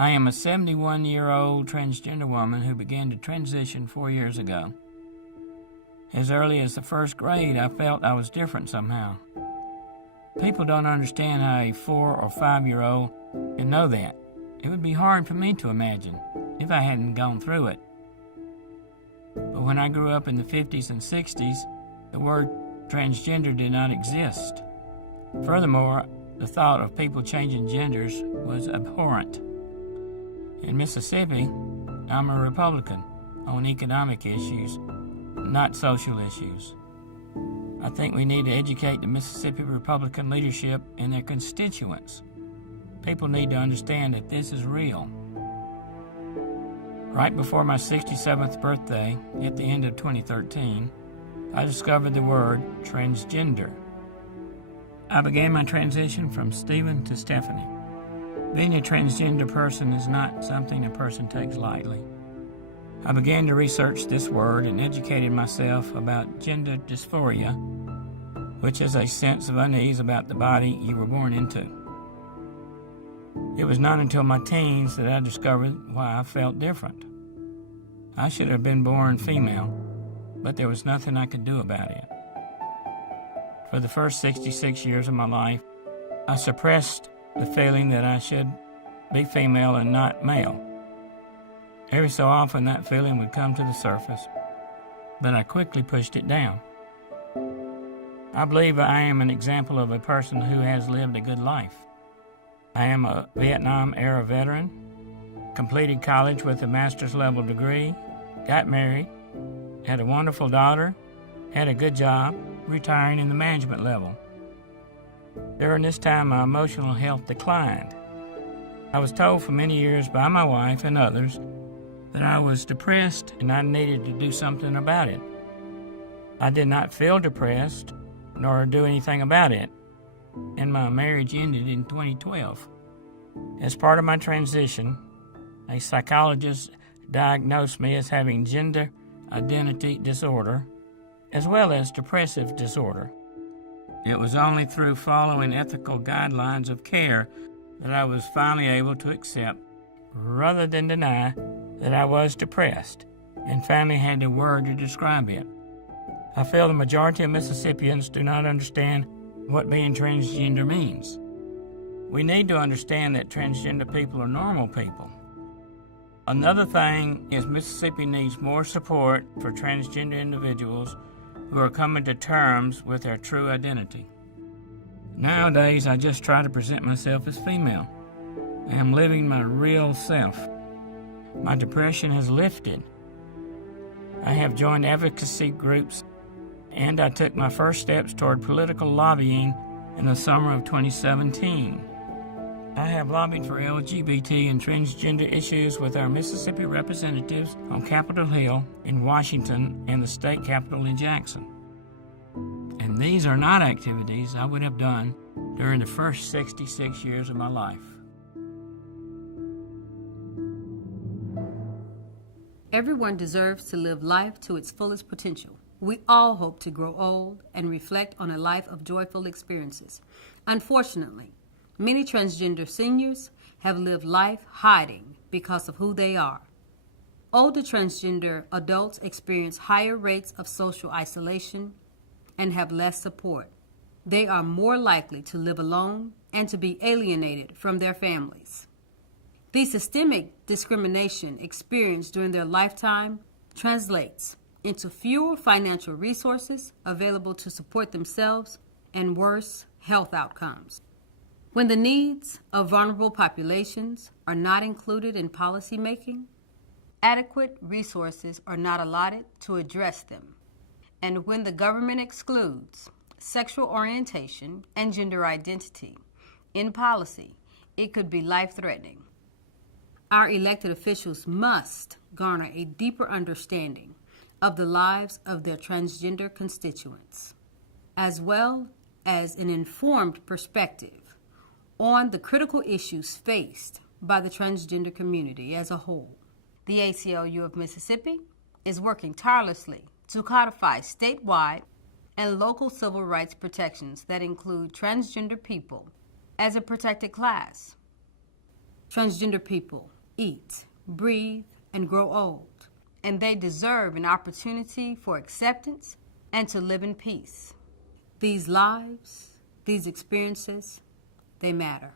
I am a 71-year-old transgender woman who began to transition 4 years ago. As early as the first grade, I felt I was different somehow. People don't understand how a 4 or 5-year-old can know that. It would be hard for me to imagine if I hadn't gone through it. But when I grew up in the 50s and 60s, the word transgender did not exist. Furthermore, the thought of people changing genders was abhorrent. In Mississippi, I'm a Republican on economic issues, not social issues. I think we need to educate the Mississippi Republican leadership and their constituents. People need to understand that this is real. Right before my 67th birthday, at the end of 2013, I discovered the word transgender. I began my transition from Stephen to Stephenie. Being a transgender person is not something a person takes lightly. I began to research this word and educated myself about gender dysphoria, which is a sense of unease about the body you were born into. It was not until my teens that I discovered why I felt different. I should have been born female, but there was nothing I could do about it. For the first 66 years of my life, I suppressed the feeling that I should be female and not male. Every so often that feeling would come to the surface, but I quickly pushed it down. I believe I am an example of a person who has lived a good life. I am a Vietnam-era veteran, completed college with a master's level degree, got married, had a wonderful daughter, had a good job, retiring in the management level. During this time, my emotional health declined. I was told for many years by my wife and others that I was depressed and I needed to do something about it. I did not feel depressed nor do anything about it, and my marriage ended in 2012. As part of my transition, a psychologist diagnosed me as having gender identity disorder as well as depressive disorder. It was only through following ethical guidelines of care that I was finally able to accept, rather than deny, that I was depressed, and finally had a word to describe it. I feel the majority of Mississippians do not understand what being transgender means. We need to understand that transgender people are normal people. Another thing is Mississippi needs more support for transgender individuals who are coming to terms with their true identity. Nowadays, I just try to present myself as female. I am living my real self. My depression has lifted. I have joined advocacy groups, and I took my first steps toward political lobbying in the summer of 2017. I have lobbied for LGBT and transgender issues with our Mississippi representatives on Capitol Hill in Washington and the state capitol in Jackson. And these are not activities I would have done during the first 66 years of my life. Everyone deserves to live life to its fullest potential. We all hope to grow old and reflect on a life of joyful experiences. Unfortunately, many transgender seniors have lived life hiding because of who they are. Older transgender adults experience higher rates of social isolation and have less support. They are more likely to live alone and to be alienated from their families. The systemic discrimination experienced during their lifetime translates into fewer financial resources available to support themselves and worse health outcomes. When the needs of vulnerable populations are not included in policy making, adequate resources are not allotted to address them. And when the government excludes sexual orientation and gender identity in policy, it could be life-threatening. Our elected officials must garner a deeper understanding of the lives of their transgender constituents, as well as an informed perspective on the critical issues faced by the transgender community as a whole. The ACLU of Mississippi is working tirelessly to codify statewide and local civil rights protections that include transgender people as a protected class. Transgender people eat, breathe, and grow old, and they deserve an opportunity for acceptance and to live in peace. These lives, these experiences, they matter.